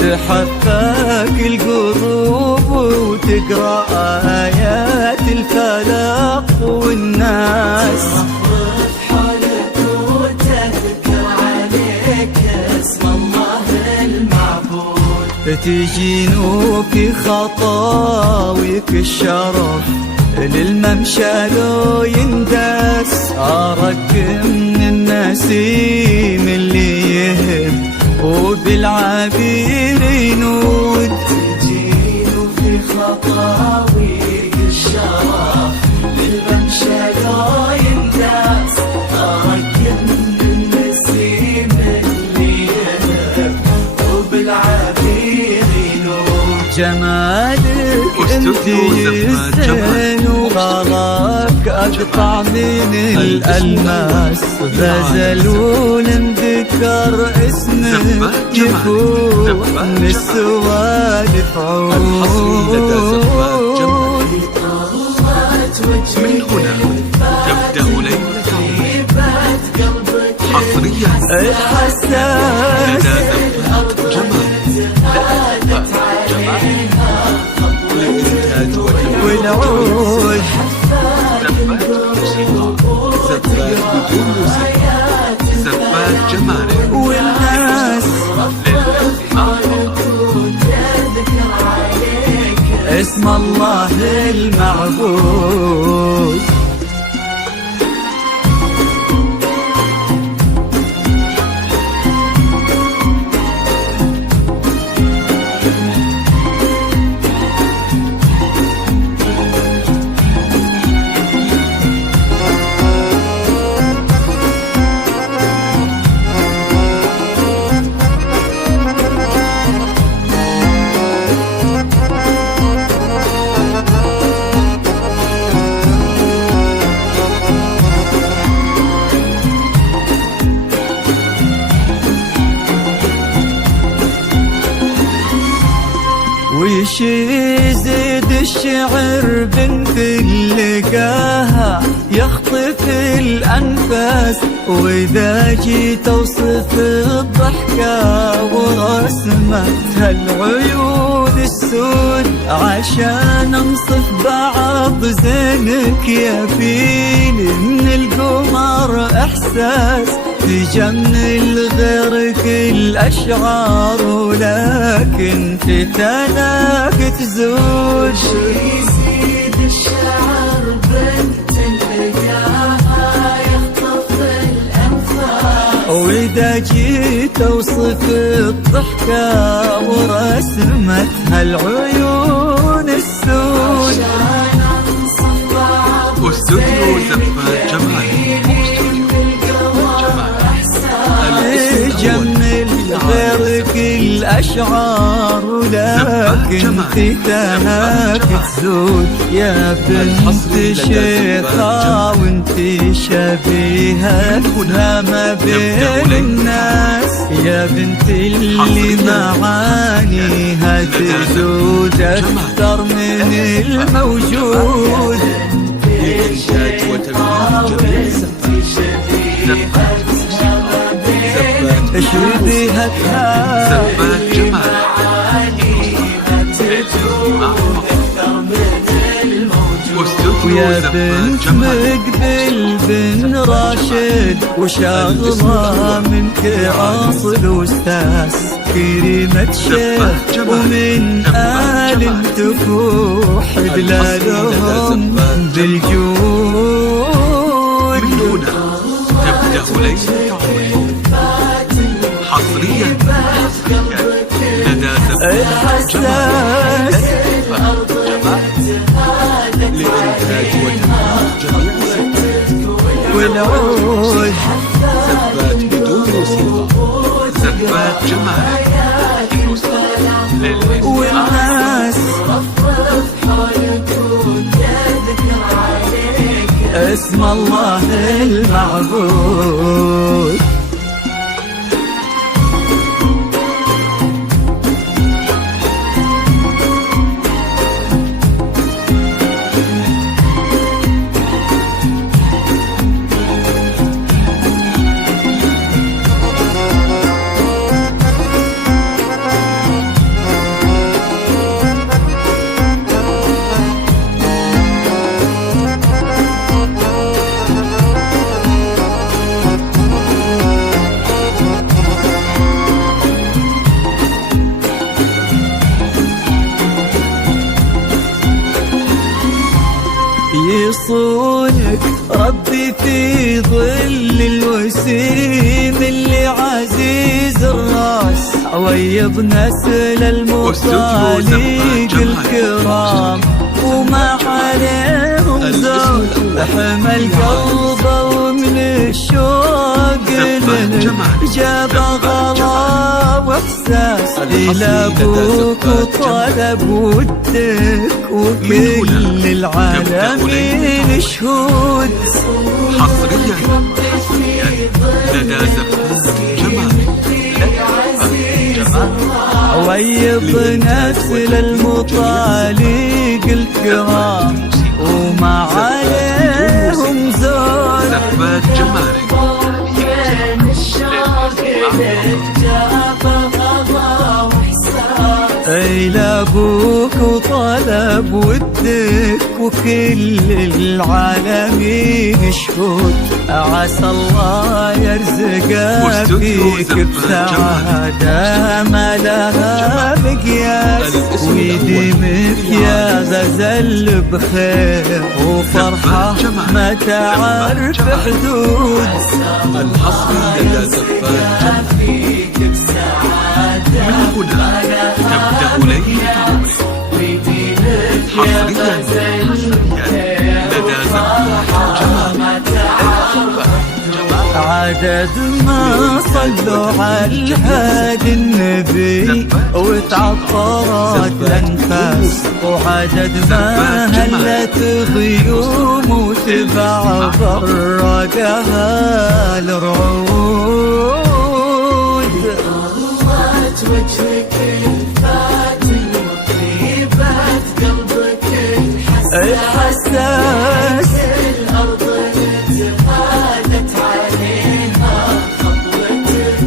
تحقق القلوب وتقرأ آيات الفلق والناس، تخرج حولك وتذكر عليك اسم الله المعبود. تجينوك خطاويك الشرف للممشى لو يندس، أراك من النسيم اللي يهب وبالعبير ينود. تجينو في خطاويك الشرف للممشى لو يندس، أراك من النسيم اللي يهب وبالعبير ينود. جمالك انت الزين وغلاك أقطع من الألماس، غزل ولنذكر اسمك يكون السوالف عود. من هنا تبدأ ليلة حصريا الحساس والعود. زفات جمالك والناس اسم الله المعبود. ويش يزيد الشعر بنت لقاها يخطف الأنفاس، وإذا جيت أوصف الضحكة ورسمتها العيون السود، عشان أنصف بعض زينك يا فيني من القمر إحساس، تجمل غيرك الأشعار ولكن فتناك تزول. يزيد الشعر بنت لقاها يخطف الأنفاس، وإذا جيت أوصف الضحكة ورسمتها العيون السود، عشان أنصف بعض واستوديو زفات جمالك. جمل غيرك الأشعار ولكن ختامك تزود. يا بنت شيخة وانت شبيهة ما بين الناس، يا بنت اللي معانيها تزود أكثر من الموجود. اشرديها زفات جمالك ويا بنت مقبل بن راشد وشاغلة منك عاصل واستاس، كريمة شيخ ومن آل تفوح بلادهم بالجود. من هنا تبدأ ليلة حصريا لدى زفات الحساس لإنتاج وتنفيذ جميع والعود. زفات بدون موسيقى. زفات جمالك والناس اسم الله المعبود. يصونك ربي في ظل الوسيم اللي عزيز الراس، عويض نسل المطالق الكرام وما عليهم زود، حمى القلب ومن الشوق جاب غلا واحساس الى ابوك وطلب ودك وكل العالمين شهود. حصريا لدى زفات جمال. عويض نسل المطالق الكرام وما عليهم زود، زفات جمال. إلى أبوك وطلب ودك وكل العالمين شهود. عسى الله يرزقك فيك بسعادة ما لها مقياس، ويديمك يا غزل بخير وفرحة ما تعرف حدود. الحصري لدى زفات جمال. من هنا تبدأ ليلة عمرك. حصريا لدى زفات جمال. عدد ما صلوا على الهادي النبي وتعطرت الانفاس، وعدد ما هلت غيوم وتبع برقها الرعود. وجهك الفاتن وطيبات قلبك الحساس، الأرض نتهادت عليها خطوتك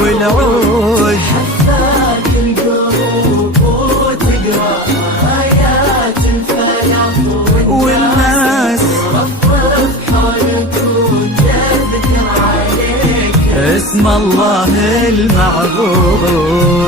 والعود حفاك القلوب وتقرأ آيات الفلاح والناس رفرف حولك وتذكر عليك اسم الله المعبود.